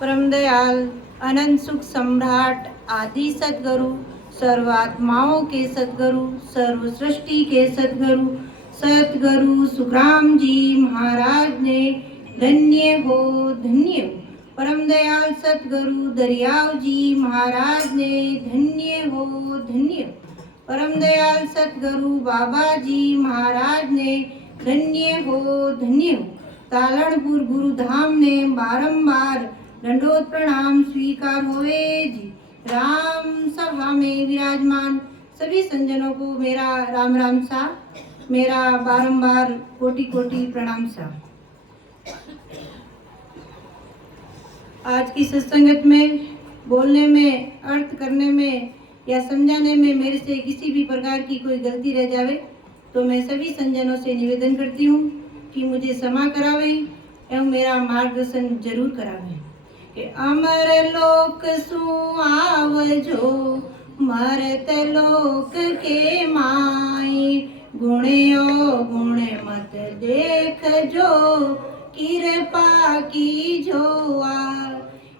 परम दयाल अनंत सुख सम्राट आदि सदगुरु, सर्व आत्माओं के सदगुरु, सर्व सृष्टि के सदगुरु, सदगुरु सुखराम जी महाराज ने धन्य हो धन्य हो। परम दयाल सदगुरु दरियाव जी महाराज ने धन्य हो धन्य हो। परम दयाल सदगुरु बाबा जी महाराज ने धन्य हो धन्य हो। तालड़पुर गुरु धाम ने बारंबार दंडोत प्रणाम स्वीकार होवे जी। राम सभा में विराजमान सभी संजनों को मेरा राम राम सा, मेरा बारंबार कोटि कोटि प्रणाम सा। आज की सत्संगत में बोलने में, अर्थ करने में या समझाने में मेरे से किसी भी प्रकार की कोई गलती रह जावे तो मैं सभी संजनों से निवेदन करती हूँ कि मुझे क्षमा करावे एवं मेरा मार्गदर्शन जरूर करावे। कि अमर लोक सुआवजो मरत लोक के माई, गुणयो गुण मत देख जो कृपा की जो आ।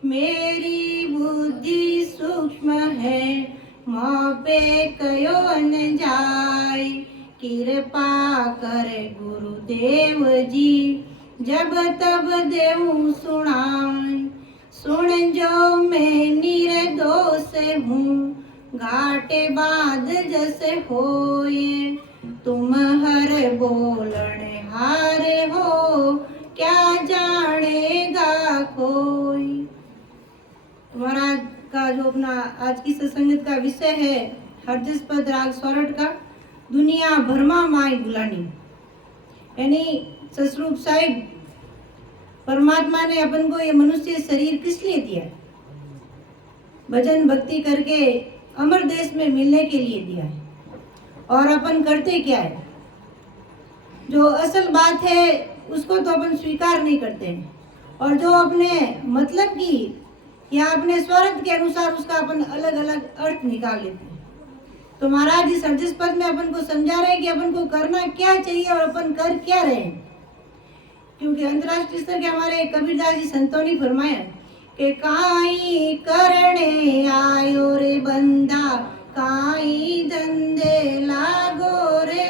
मेरी बुद्धि सूक्ष्म है मोह पे कयो न जाय, कृपा करे गुरुदेव जी जब तब देव सुनाय। सुन जो मैं निर्दोष हूँ घाटे बांध जैसे होए, तुम हर बोलने हारे हो क्या जानेगा कोई। तुम्हारा का जो अपना आज की सत्संगत का विषय है हरजसपद राग सोरठ का दुनिया भरमा माई बुलानी, यानी ससरूप साहिब परमात्मा ने अपन को ये मनुष्य शरीर किस लिए दिया है? भजन भक्ति करके अमर देश में मिलने के लिए दिया है। और अपन करते क्या है? जो असल बात है उसको तो अपन स्वीकार नहीं करते हैं, और जो अपने मतलब की या अपने स्वार्थ के अनुसार उसका अपन अलग अलग अर्थ निकाल लेते हैं। तो महाराज इस हरजसपद में अपन को समझा रहे हैं कि अपन को करना क्या चाहिए और अपन कर क्या रहे हैं। क्योंकि अंतर्राष्ट्रीय स्तर के हमारे कबीरदास जी संतों ने फरमाया कि काई करने आयो रे बंदा, काई धंधे लागो रे,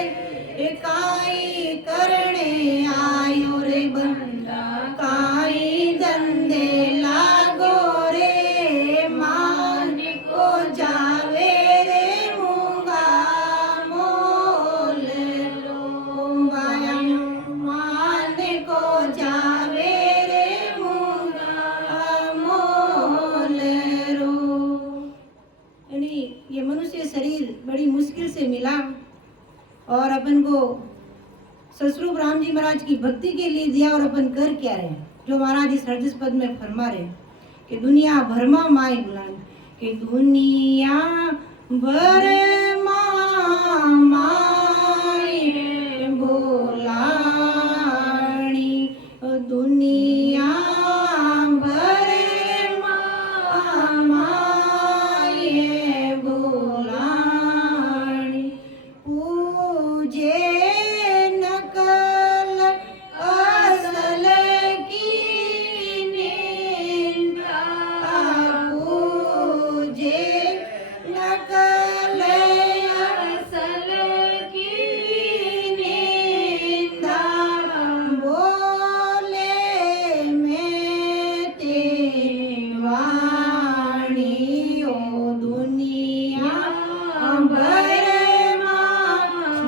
काई करने आयो रे बंदा, काई धंधे लागो रे, मान को जावे रे मूंगा मोल लो माया, मान को जावे रे मूंगा मोल रो। यानी ये मनुष्य शरीर बड़ी मुश्किल से मिला और अपन को ससरूप राम जी महाराज की भक्ति के लिए दिया, और अपन कर क्या रहे हैं? जो महाराज इस हरजसपद में फरमा रहे हैं कि दुनिया भरमा माई बुलानी, कि दुनिया भरमा माई बुलानी, दुनिया भरमा माई बुलानी, पूजे नकल असल की निंदा, पूजे नकल असल की निंदा, बोले में तेरी वाणी, ओ दुनिया भरमा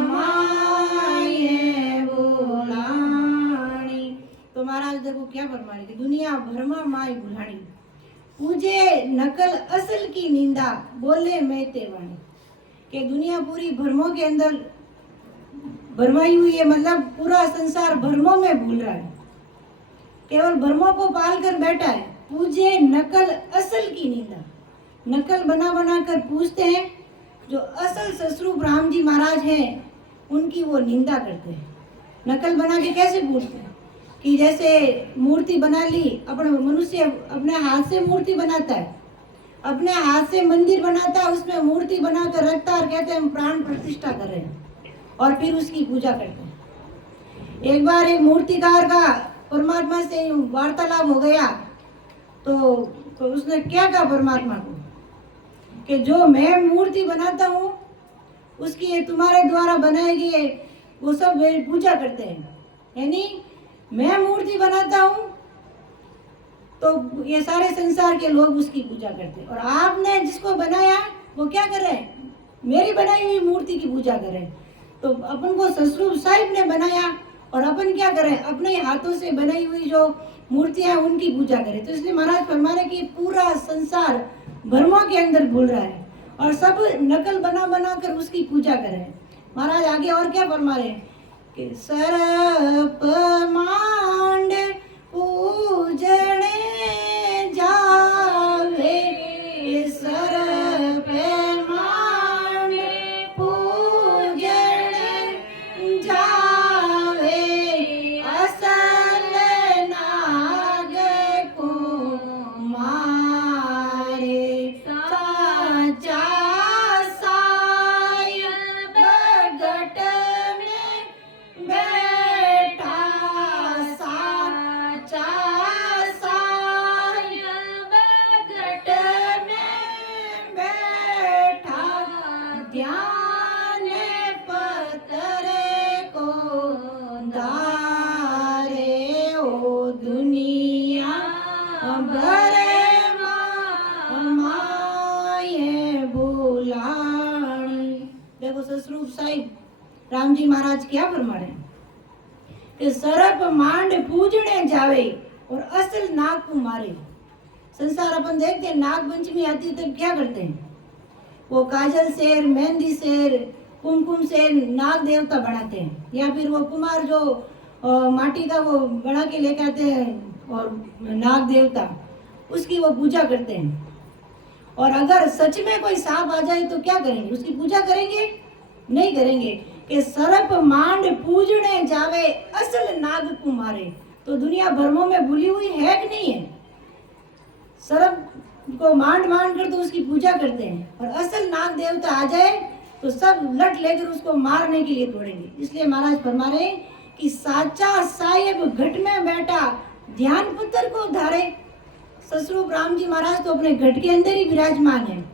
माई बुलानी। तो महाराज देखो क्या फरमा रहे कि दुनिया भरमा माई बुलानी, पूजे नकल असल की निंदा, बोले मैं तेवाणी। कि दुनिया पूरी भ्रमों के अंदर भरमाई हुई है, मतलब पूरा संसार भ्रमों में भूल रहा है, केवल भ्रमों को पाल कर बैठा है। पूजे नकल असल की निंदा, नकल बना बना कर पूछते हैं, जो असल ससरूप राम जी महाराज हैं उनकी वो निंदा करते हैं। नकल बना के कैसे पूछते हैं कि जैसे मूर्ति बना ली, अपने मनुष्य अपने हाथ से मूर्ति बनाता है, अपने हाथ से मंदिर बनाता है, उसमें मूर्ति बनाकर रखता है और कहते हैं हम प्राण प्रतिष्ठा कर रहे हैं, और फिर उसकी पूजा करते हैं। एक बार एक मूर्तिकार का परमात्मा से वार्तालाप हो गया तो उसने क्या कहा परमात्मा को कि जो मैं मूर्ति बनाता हूँ उसकी ये तुम्हारे द्वारा बनाए गए वो सब मेरी पूजा करते हैं। यानी मैं मूर्ति बनाता हूँ तो ये सारे संसार के लोग उसकी पूजा करते हैं, और आपने जिसको बनाया वो क्या कर रहे हैं? मेरी बनाई हुई मूर्ति की पूजा कर रहे हैं। तो अपन को ससुर साहिब ने बनाया और अपन क्या करें? अपने हाथों से बनाई हुई जो मूर्तियां उनकी पूजा करें। तो इसलिए महाराज फरमा रहे कि पूरा संसार भ्रमों के अंदर भूल रहा है और सब नकल बना बना कर उसकी पूजा करें। महाराज आगे और क्या फरमा रहे हैं कि सर्प मांड पूजने जावे, सर्प मांड पूजने जावे, असल नाग को मारे, साचा साहिब घट में बैठा, साचा साहिब घट में बैठा, ध्यान पत्थर को धारे, ओ दुनिया भर माये बुलानी। देखो ससुर साहिब राम जी महाराज क्या फरमा रहे हैं कि सर्प मांड पूजने जावे और असल नाग को मारे। संसार अपन देखते हैं नाग पंचमी आती है तो क्या करते हैं? वो काजल से, मेहंदी से, कुमकुम से नाग देवता बनाते हैं, या फिर वो कुमार जो माटी का वो बना के लेके आते हैं और नाग देवता उसकी वो पूजा करते हैं। और अगर सच में कोई सांप आ जाए तो क्या करेंगे? उसकी पूजा करेंगे? नहीं करेंगे। कि सर्प मांड पूजने जावे, असल नाग को मारे। तो दुनिया भ्रमों में भूली हुई है कि नहीं है? सर्प को मांड मांड कर तो उसकी पूजा करते हैं, और असल नाग देवता आ जाए तो सब लट लेकर उसको मारने के लिए दौड़ेंगे। इसलिए महाराज फरमा रहे हैं कि साचा साहिब घट में बैठा, ध्यान पुत्र को धारे। ससुर राम जी महाराज तो अपने घट के अंदर ही विराजमान है,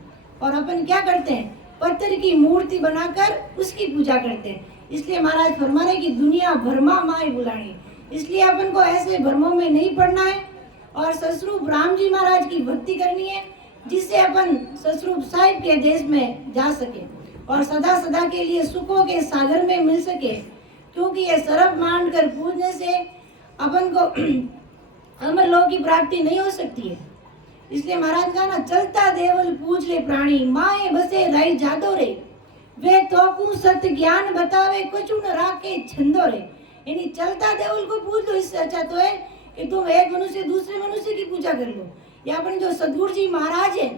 और अपन क्या करते हैं? पत्थर की मूर्ति बनाकर उसकी पूजा करते हैं। इसलिए महाराज फरमा रहे कि दुनिया भरमा माए बुलानी। इसलिए अपन को ऐसे भ्रमों में नहीं पड़ना है और ससुर राम जी महाराज की भक्ति करनी है, जिससे अपन ससुर साहिब के देश में जा सके और सदा सदा के लिए सुखों के सागर में मिल सके। क्योंकि ये सर्प मांड कर पूजने से अपन को अमर लोक की प्राप्ति नहीं हो सकती है। इसलिए महाराज कहा ना, चलता देवल पूज ले प्राणी, माए बसे राई जादो रे, वे तोकू सत्य ज्ञान बतावे, कुछ न राखे छंदो रे। यानी चलता देवल को पूज लो, इससे अच्छा तो है कि तुम एक मनुष्य दूसरे मनुष्य की पूजा कर लो। या अपने जो सदगुरु जी महाराज है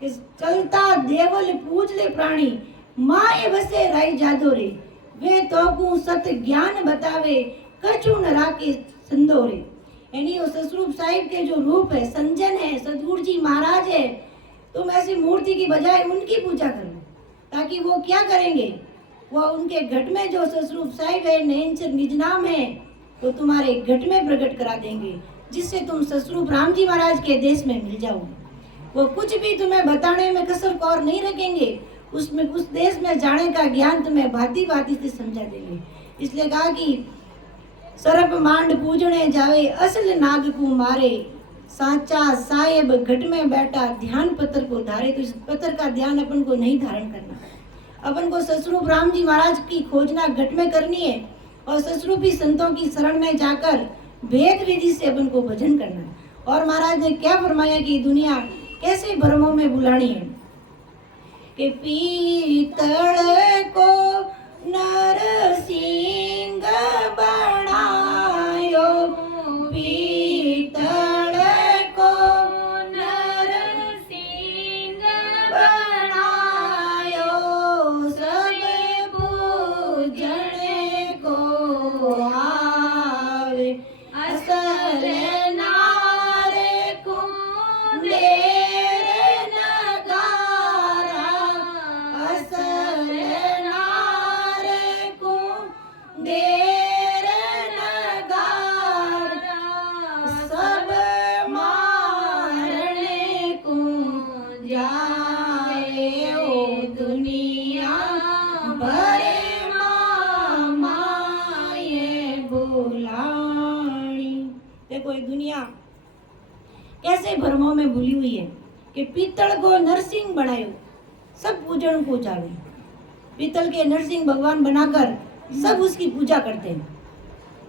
कि चलता देवल पूज ले प्राणी, माए बसे राई जादो रे, वे तोकू सत्य ज्ञान बतावे, कछु न राखे छंदो रे। यानी वो ससुर साहिब के जो रूप है, संजन है, सदगुरु जी महाराज है, तुम ऐसी मूर्ति की बजाय उनकी पूजा करो, ताकि वो क्या करेंगे? वो उनके घट में जो ससुर साहिब है, नैनचर निज नाम है, वो तुम्हारे घट में प्रकट करा देंगे, जिससे तुम ससुर राम जी महाराज के देश में मिल जाओगे। वो कुछ भी तुम्हें बताने में कसर कौर नहीं रखेंगे, उसमें उस देश में जाने का ज्ञान तुम्हें भांति भांति से समझा देंगे। इसलिए कहा कि सर्प मांड पूजने जावे, असल नाग को मारे, साचा साहेब घट में बैठा, ध्यान पत्थर को धारे। तो इस पत्थर का ध्यान अपन को नहीं धारण करना, अपन को ससुर राम जी महाराज की खोजना घट में करनी है, और ससुर भी संतों की शरण में जाकर भेद विधि से अपन को भजन करना है। और महाराज ने क्या फरमाया कि दुनिया कैसे भ्रमों में बुलानी है कि पीतल को नरसिंह बनायो, पीतल को नरसिंह बनायो, सब पूजने को आवे, असल नारे कुंडेर नगारा, असल नारे कुंडेर देखो ये दुनिया कैसे भ्रमों में भूली हुई है कि पीतल को नरसिंह बनायो सब पूजन को जावे। पीतल के नरसिंह भगवान बनाकर सब उसकी पूजा करते हैं।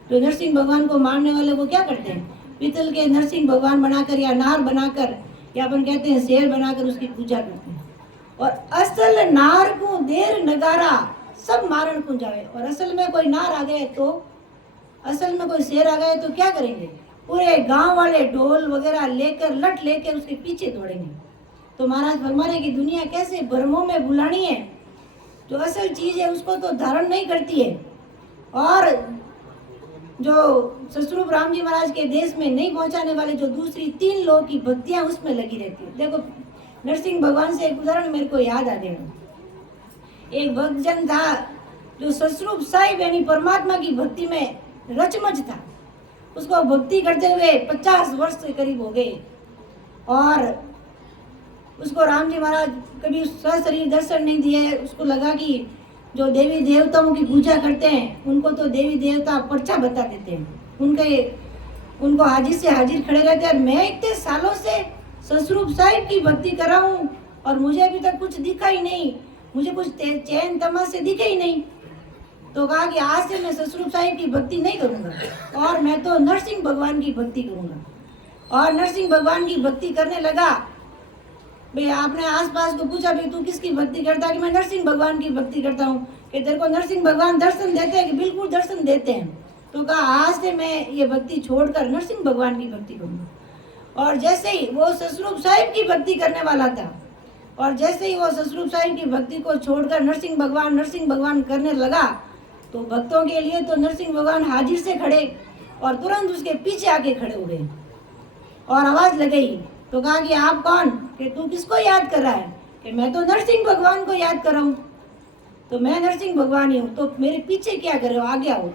तो नरसिंह भगवान को मानने वाले वो क्या करते हैं, पीतल के नरसिंह भगवान बनाकर या नार बनाकर या अपन कहते हैं शेर बनाकर उसकी पूजा करते हैं। और असल नार को देर नगारा सब मारण को जावे। और असल में कोई नार आ गए तो, असल में कोई शेर आ गए तो क्या करेंगे, पूरे गांव वाले ढोल वगैरह लेकर लट लेकर उसके पीछे दौड़ेंगे। तो महाराज फरमा रहे कि दुनिया कैसे भ्रमों में बुलानी है, जो असल चीज है उसको तो धारण नहीं करती है। और जो ससुरूप राम जी महाराज के देश में नहीं पहुंचाने वाले जो दूसरी 3 लोग की भक्तियां उसमें लगी रहती है। देखो नरसिंह भगवान से एक उदाहरण मेरे को याद आ गया। एक भक्तजन था जो ससुरूप साहिब यानी परमात्मा की भक्ति में रचमच था। उसको भक्ति करते हुए 50 वर्ष के करीब हो गए और उसको राम जी महाराज कभी सशरीर दर्शन नहीं दिए। उसको लगा कि जो देवी देवताओं की पूजा करते हैं उनको तो देवी देवता पर्चा बता देते हैं, उनको हाजिर से हाजिर खड़े रहते हैं। और मैं इतने सालों से ससुरूप साहिब की भक्ति कर रहा हूँ और मुझे अभी तक कुछ दिखा ही नहीं, मुझे कुछ चैन तमाशे दिखे ही नहीं। तो कहा कि आज से मैं ससुरूप साहिब की भक्ति नहीं करूँगा और मैं तो नरसिंह भगवान की भक्ति करूँगा। और नरसिंह भगवान की भक्ति करने लगा। भाई आपने आसपास को पूछा भाई तू किसकी भक्ति करता है, कि मैं नरसिंह भगवान की भक्ति करता हूँ। कि तेरे को नरसिंह भगवान दर्शन देते हैं, कि बिल्कुल दर्शन देते हैं। तो कहा आज से मैं ये भक्ति छोड़कर नरसिंह भगवान की भक्ति करूँगा। और जैसे ही वो ससुरूप साहिब की भक्ति करने वाला था और जैसे ही वो ससुरूप साहिब की भक्ति को छोड़कर नरसिंह भगवान करने लगा तो भक्तों के लिए तो नरसिंह भगवान हाजिर से खड़े और तुरंत उसके पीछे आके खड़े हो गए और आवाज लगाई। तो कहा कि आप कौन, कि तू किसको याद कर रहा है, कि मैं तो नरसिंह भगवान को याद कर रहा हूँ। तो मैं नरसिंह भगवान ही हूँ, तो मेरे पीछे क्या कर रहे हो, आगे आओ।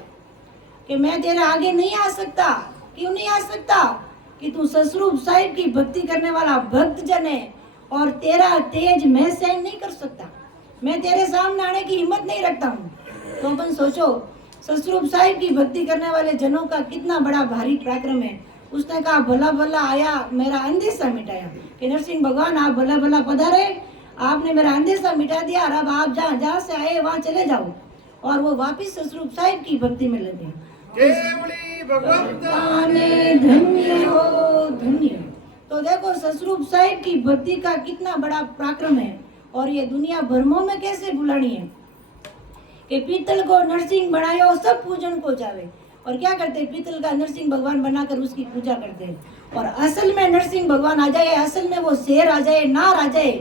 कि मैं तेरे आगे नहीं आ सकता। क्यों नहीं आ सकता, कि तू ससुरूप साहिब की भक्ति करने वाला भक्त जन है और तेरा तेज मैं सहन नहीं कर सकता, मैं तेरे सामने आने की हिम्मत नहीं रखता हूँ। तो अपन सोचो ससुरूप साहिब की भक्ति करने वाले जनों का कितना बड़ा भारी पराक्रम है। उसने कहा भला भला आया मेरा अंदेशा मिटाया, कि नरसिंह भगवान आप भला भला पधारे, आपने मेरा अंदेशा मिटा दिया और अब आप जहाँ से आए वहाँ चले जाओ। और वो वापिस ससुरूप साहिब की भक्ति में लगे। धन्य हो धन्य। तो देखो ससुरूप साहिब की भक्ति का कितना बड़ा पराक्रम है और ये दुनिया भ्रमों में कैसे बुलानी है कि पीतल को नरसिंह बनायो सब पूजन को जावे। और क्या करते, पीतल का नरसिंह भगवान बनाकर उसकी पूजा करते हैं। और असल में नरसिंह भगवान आ जाए, असल में वो शेर आ जाए, नार आ जाए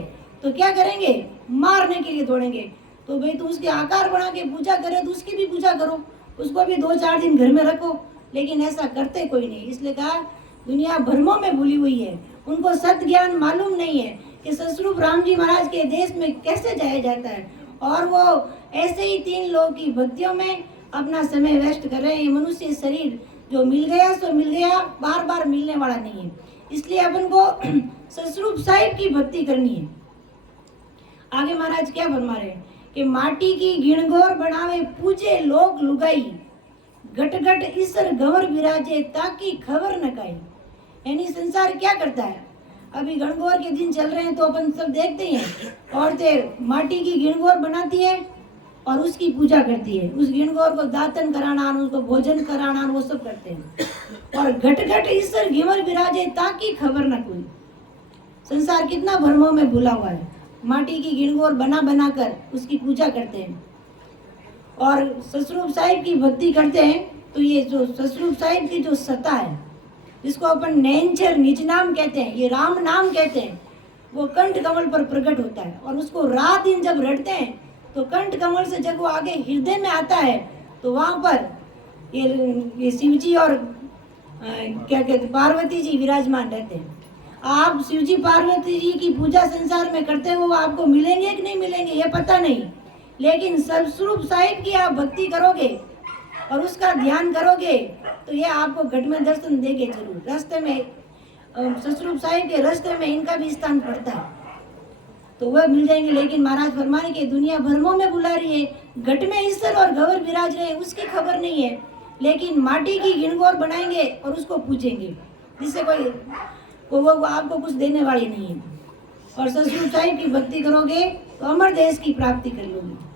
तो क्या करेंगे, मारने के लिए दौड़ेंगे। तो भाई तू उसके आकार बना के पूजा करे तो उसकी भी पूजा करो, उसको भी 2-4 दिन घर में रखो। लेकिन ऐसा करते कोई नहीं। इसलिए कहा दुनिया भ्रमों में भूली हुई है, उनको सत्य ज्ञान मालूम नहीं है कि ससुरूप राम जी महाराज के देश में कैसे जाया जाता है। और वो ऐसे ही 3 लोगों की भक्तियों में अपना समय वेस्ट कर रहे हैं। ये मनुष्य शरीर जो मिल गया सो मिल गया, बार बार मिलने वाला नहीं है। इसलिए अपन को ससुरूप साहिब की भक्ति करनी है। आगे महाराज क्या फरमा रहे हैं कि माटी की गिणगोर बनावे पूजे लोग लुगाई, घट घट ईसर गवर विराजे ताकि खबर न काई। यानी संसार क्या करता है, अभी गणगौर के दिन चल रहे हैं तो अपन सब देखते हैं, औरतें माटी की गिणगौर बनाती है और उसकी पूजा करती है। उस गिणगौर को दातन कराना, उसको भोजन कराना, वो सब करते हैं। और घट घट ईश्वर गिवर विराजे ताकि खबर न कोई। संसार कितना भ्रमों में भूला हुआ है। माटी की गिणगौर बना बना कर उसकी पूजा करते हैं और ससुरूप साहिब की भक्ति करते हैं। तो ये जो ससुरूप साहिब की जो सत्ता है, जिसको अपन नैनचर निज नाम कहते हैं, ये राम नाम कहते हैं, वो कंठ कमल पर प्रकट होता है। और उसको रात दिन जब रटते हैं तो कंठ कमल से जब वो आगे हृदय में आता है तो वहाँ पर ये शिव जी और क्या कहते पार्वती जी विराजमान रहते हैं। आप शिव जी पार्वती जी की पूजा संसार में करते हो, आपको मिलेंगे कि नहीं मिलेंगे ये पता नहीं, लेकिन ससुरूप साहिब की आप भक्ति करोगे और उसका ध्यान करोगे तो ये आपको घट में दर्शन देंगे जरूर। रास्ते में ससुरूप साहिब के रास्ते में इनका भी स्थान पड़ता है तो वह मिल जाएंगे। लेकिन महाराज फरमाने के दुनिया भ्रमों में बुला रही है, घट में ईश्वर और गौर विराज रहे, उसकी खबर नहीं है। लेकिन माटी की गिणगौर बनाएंगे और उसको पूजेंगे, जिससे कोई वो आपको कुछ देने वाली नहीं है। और ससुर साहिब की भक्ति करोगे तो अमर देश की प्राप्ति कर लोगे।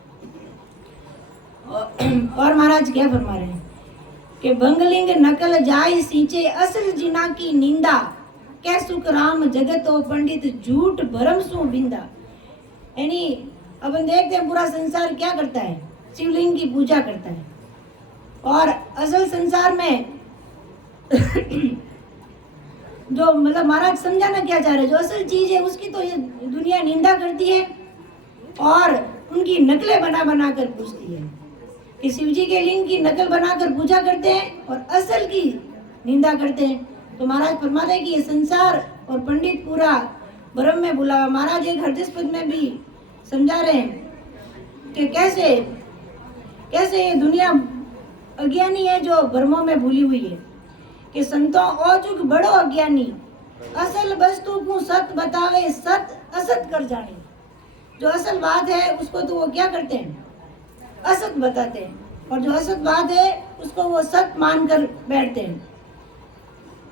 और महाराज क्या फरमा रहे हैं कि भंगलिंग नकल जाय सींचे असल जिना की निंदा, कै सुख राम जगत हो पंडित झूठ भरम सु बिंदा। यानी अपन देखते हैं पूरा संसार क्या करता है, शिवलिंग की पूजा करता है, और असल संसार में जो मतलब महाराज समझाना क्या चाह रहे हैं, जो असल चीज है उसकी तो ये दुनिया निंदा करती है और उनकी नकलें बना बना कर पूजती है कि शिव जी के लिंग की नकल बनाकर पूजा करते हैं और असल की निंदा करते हैं। तो महाराज फरमाते हैं कि ये संसार और पंडित पूरा भ्रम में भुला हुआ। महाराज एक हरदिस्पद में भी समझा रहे हैं कि कैसे कैसे ये दुनिया अज्ञानी है जो भ्रमों में भूली हुई है कि संतों औचुक बड़ो अज्ञानी, असल वस्तु को सत बतावे सत असत कर जाने। जो असल बात है उसको तो वो क्या करते हैं, असत बताते हैं, और जो असत बात है उसको वो सत मानकर बैठते हैं।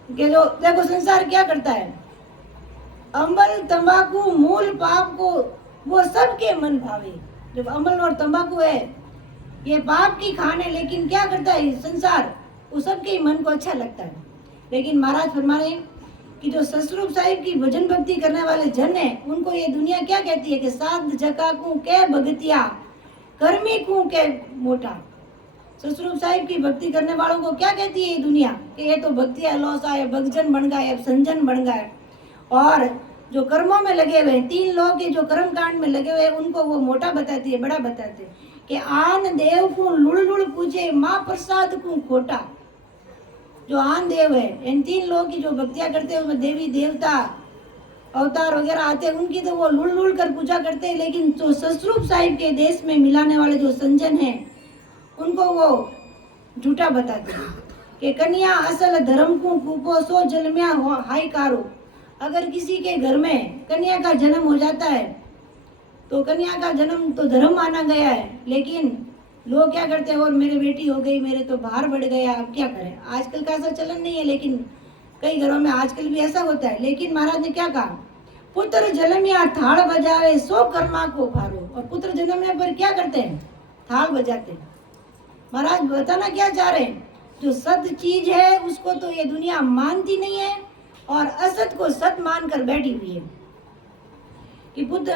कि जो देखो संसार क्या करता है, अम्ल तंबाकू मूल पाप को वो सबके मन भावे। जब अम्ल और तंबाकू है ये पाप की खान है, लेकिन क्या करता है संसार, वो सबके मन को अच्छा लगता है। लेकिन महाराज फरमा रहे हैं कि जो ससुरूप साहिब की भजन भक्ति करने वाले जन है उनको ये दुनिया क्या कहती है कि साध जका को के भगतिया कर्मी को के मोटा। ससुरूप साहिब की भक्ति करने वालों को क्या कहती है ये दुनिया कि ये तो भक्तिया लौसा है, भक्तजन बन गए, संजन बन गए। और जो कर्मों में लगे हुए हैं, 3 लोग के जो कर्म कांड में लगे हुए हैं उनको वो मोटा बताती है, बड़ा बताते हैं कि आन देव को लुड़ लुड़ पूजे माँ प्रसाद को खोटा। जो आन देव है, इन 3 लोग की जो भक्तियां करते हैं उसमें देवी देवता अवतार वगैरह आते हैं, उनकी तो वो लुड़ लुड़ कर पूजा करते हैं। लेकिन जो ससुरूप साहिब के देश में मिलाने वाले जो संजन हैं उनको वो झूठा बताते हैं कि कन्या असल धर्म को कूपो सो जलम्या हाई कारो। अगर किसी के घर में कन्या का जन्म हो जाता है तो कन्या का जन्म तो धर्म माना गया है, लेकिन लोग क्या करते हैं, और मेरी बेटी हो गई, मेरे तो बाहर बढ़ गया, अब क्या करें। आजकल का ऐसा चलन नहीं है, लेकिन कई घरों में आजकल भी ऐसा होता है। लेकिन महाराज ने क्या कहा, पुत्र जन्मिया थाल बजावे सो कर्मा को भारो। और पुत्र जन्मने पर क्या करते हैं, थाल बजाते हैं। महाराज बताना क्या चाह रहे हैं, जो सत्य चीज है उसको तो ये दुनिया मानती नहीं है और असत को सत मानकर बैठी हुई है। कि पुत्र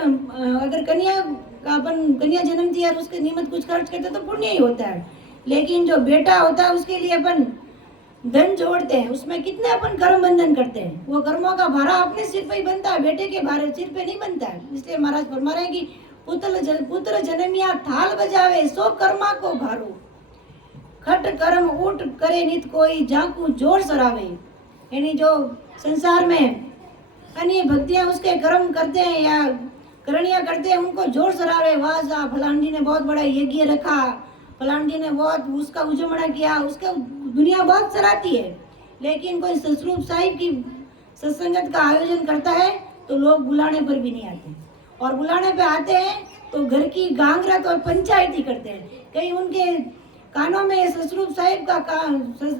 अगर कन्या का अपन कन्या जन्मती है और उसके निमित्त कुछ खर्च करते तो पुण्य ही होता है, लेकिन जो बेटा होता है उसके लिए अपन धन जोड़ते हैं, उसमें कितने अपन कर्म बंधन करते हैं, वो कर्मों का भारा अपने सिर पे ही बनता है, बेटे के भारे सिर पे नहीं बनता है। इसलिए महाराज फरमा रहे हैं कि पुत्र जन्मिया थाल बजावे सो कर्मा को भारो, खट कर्म उठ करे नित कोई जाकू जोर सरावे। यानी जो संसार में अन्य भक्तियां उसके कर्म करते हैं या करणियां करते हैं उनको जोर सरावे, वाह फलान जी ने बहुत बड़ा यज्ञ रखा, फलान जी ने बहुत उसका उजमड़ा किया, उसका दुनिया बहुत सराहती है। लेकिन कोई ससुरूप साहिब की सत्संगत का आयोजन करता है तो लोग बुलाने पर भी नहीं आते, और बुलाने पे आते हैं तो घर की गांगरत और पंचायती करते हैं। कहीं उनके कानों में ससुरूप साहिब का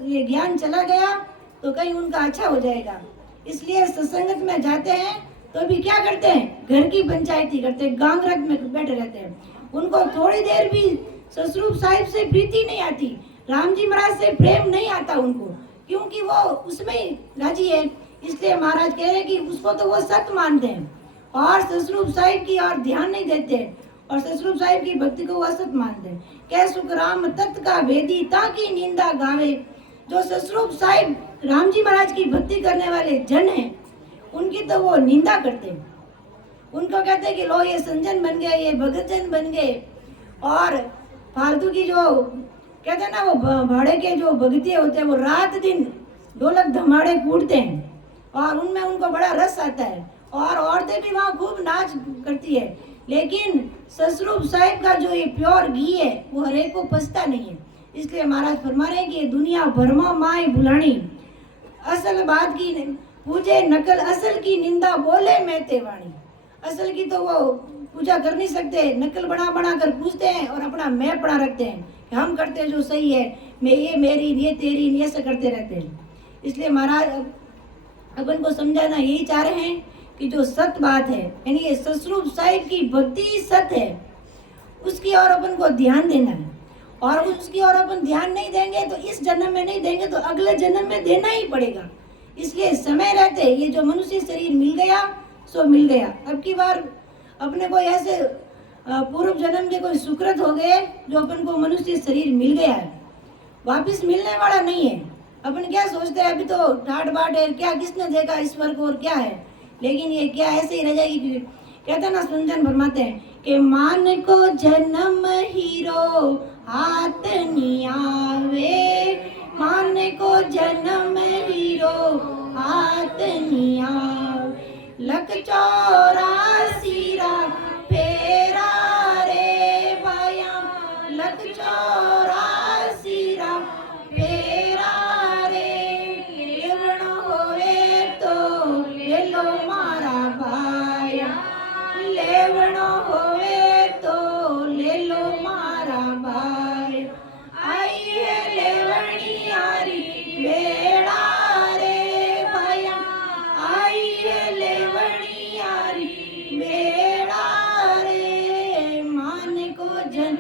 ये ज्ञान चला गया तो कहीं उनका अच्छा हो जाएगा। इसलिए सत्संगत में जाते हैं तो भी क्या करते हैं, घर की पंचायती करते हैं, गांगरत में बैठे रहते हैं। उनको थोड़ी देर भी ससुरूप साहिब से प्रीति नहीं आती, राम जी महाराज से प्रेम नहीं आता उनको, क्योंकि वो उसमें राजी है। इसलिए महाराज कह रहे हैं कि उसको तो वो सत मानते हैं और ससुरूप साहिब की और ध्यान नहीं देते हैं, और ससुरूप साहिब की भक्ति को वो असत मानते हैं। कै सुख राम तत् का भेदी ताकि निंदा गावे। जो ससुरूप साहिब राम जी महाराज की भक्ति करने वाले जन हैं उनकी तो वो निंदा करते हैं, उनको कहते हैं कि लो ये संजन बन गए, ये भगतजन बन गए। और फालतू की जो कहते हैं ना वो भाड़े के जो भगतिये होते हैं वो रात दिन ढोलक धमाड़े कूटते हैं और उनमें उनको बड़ा रस आता है, और औरतें भी वहाँ खूब नाच करती है। लेकिन ससुरूप साहिब का जो ये प्योर घी है वो हरेक को पचता नहीं है। इसलिए महाराज फरमा रहे हैं कि दुनिया भरमा माए भुलानी, असल बात की पूजे नकल, असल की निंदा बोले मैं तेवाणी। असल की तो वो पूजा कर नहीं सकते, नकल बना बना कर पूछते हैं और अपना मैं पड़ा रखते हैं कि हम करते हैं जो सही है। मैं ये मेरी ये तेरी ये ऐसा करते रहते हैं। इसलिए महाराज अपन को समझाना यही चाह रहे हैं कि जो सत्य बात है, यानी ये सतस्वरूप साहिब की भक्ति सत्य है, उसकी ओर अपन को ध्यान देना है। और उसकी ओर अपन ध्यान नहीं देंगे तो इस जन्म में नहीं देंगे तो अगले जन्म में देना ही पड़ेगा। इसलिए समय रहते ये जो मनुष्य शरीर मिल गया सो मिल गया। अब की बार अपने को ऐसे पूर्व जन्म के कोई सुकृत हो गए जो अपन को मनुष्य शरीर मिल गया है, वापिस मिलने वाला नहीं है। अपन क्या सोचते हैं अभी तो ठाट बाट है, क्या किसने देखा ईश्वर को और क्या है, लेकिन ये क्या ऐसे ही रह जाएगी। कहते हैं ना, सुनजन फरमाते हैं कि मान को जन्म हीरो हाथ नहीं आवे, मान को जन्म हीरो हाथ नहीं आवे, लख 84 रा फेरा रे भाया, लख 84 रा फेरा रे, लेवण होवे तो ले लो मारा भाया, लेवण होवे तो ले लो मारा भाया, आई है लेवणी आरी बेड़ा रे भाया, आई है लेवणी आरी बेड़ा रे, मान को जन्म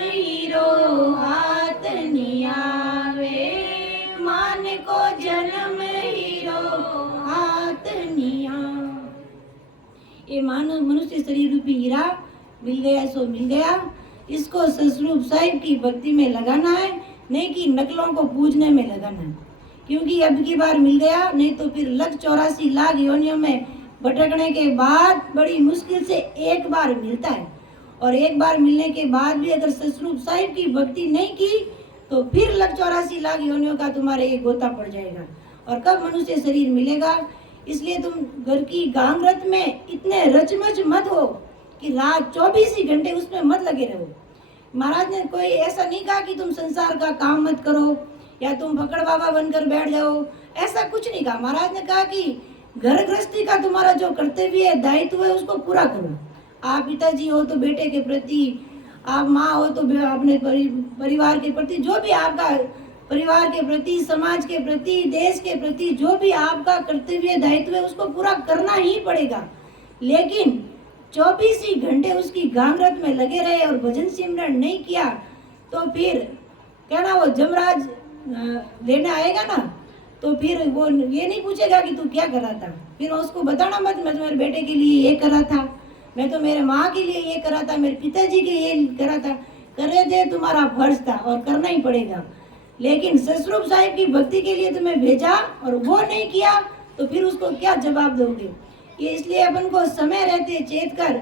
हीरो हाथ नहीं आवे, मान को जन्म हीरो हाथ नहीं आवे। ये मानव मनुष्य शरीर रूपी हीरा मिल गया सो मिल गया, इसको सतस्वरूप साहिब की भक्ति में लगाना है, नहीं कि नकलों को पूजने में लगाना है। क्योंकि अब की बार मिल गया, नहीं तो फिर लख 84 लाख योनियों में भटकने के बाद बड़ी मुश्किल से एक बार मिलता है। और एक बार मिलने के बाद भी अगर सतस्वरूप साहिब की भक्ति नहीं की तो फिर लख 84 लाख योनियों का तुम्हारे एक गोता पड़ जाएगा। और कब मनुष्य शरीर मिलेगा, इसलिए तुम घर की गांगरत में इतने रचमच मत हो कि रात 24 ही घंटे उसमें मत लगे रहो। महाराज ने कोई ऐसा नहीं कहा कि तुम संसार का काम मत करो या तुम पकड़ बाबा बनकर बैठ जाओ, ऐसा कुछ नहीं कहा। महाराज ने कहा कि घर गृहस्थी का तुम्हारा जो कर्तव्य है, दायित्व है, उसको पूरा करो। आप पिताजी हो तो बेटे के प्रति, आप माँ हो तो अपने परिवार के प्रति, जो भी आपका परिवार के प्रति, समाज के प्रति, देश के प्रति जो भी आपका कर्तव्य दायित्व है उसको पूरा करना ही पड़ेगा। लेकिन 24 ही घंटे उसकी गांगरत में लगे रहे और भजन सिमरन नहीं किया तो फिर क्या ना, वो जमराज लेने आएगा ना, तो फिर वो ये नहीं पूछेगा कि तू क्या कर रहा था। फिर उसको बताना मत, मैं तो मेरे बेटे के लिए ये कर रहा था, मैं तो मेरे माँ के लिए ये कर रहा था, मेरे पिताजी के ये कर रहा था। कर रहे थे, तुम्हारा फर्ज था और करना ही पड़ेगा। लेकिन सतस्वरूप साहिब की भक्ति के लिए तुम्हें भेजा और वो नहीं किया तो फिर उसको क्या जवाब दोगे। ये इसलिए अपन को समय रहते चेत कर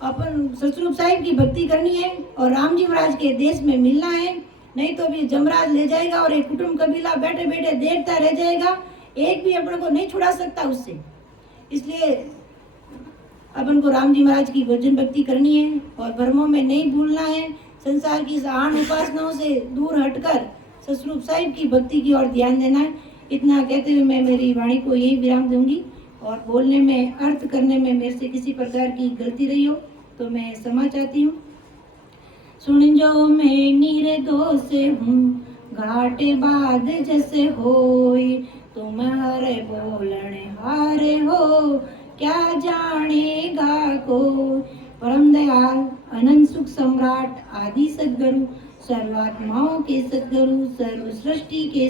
अपन सतस्वरूप साहिब की भक्ति करनी है और राम जी महाराज के देश में मिलना है, नहीं तो भी जमराज ले जाएगा और एक कुटुंब कबीला बैठे बैठे देखता रह जाएगा, एक भी अपन को नहीं छुड़ा सकता उससे। इसलिए अपन को राम जी महाराज की भजन भक्ति करनी है और भ्रमों में नहीं भूलना है, संसार की आन उपासनाओं से दूर हटकर सतस्वरूप साहिब की भक्ति की ओर ध्यान देना है। इतना कहते हुए मैं मेरी वाणी को यही विराम दूंगी और बोलने में, अर्थ करने में मेरे से किसी प्रकार की गलती रही हो तो मैं क्षमा चाहती हूँ। सुन जो मैं निर्दोष हूँ, घाटे बाद जैसे होई, तुम हरे बोलने हारे हो, क्या जानेगा को। परम दयाल अनंत सुख सम्राट आदि सद्गुरु, सर्वात्माओं के सद्गुरु, सर्व सृष्टि के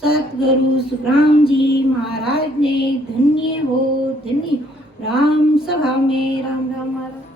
सद्गुरु सुखराम जी महाराज ने धन्य हो धन्य। राम सभा में राम राम महाराज।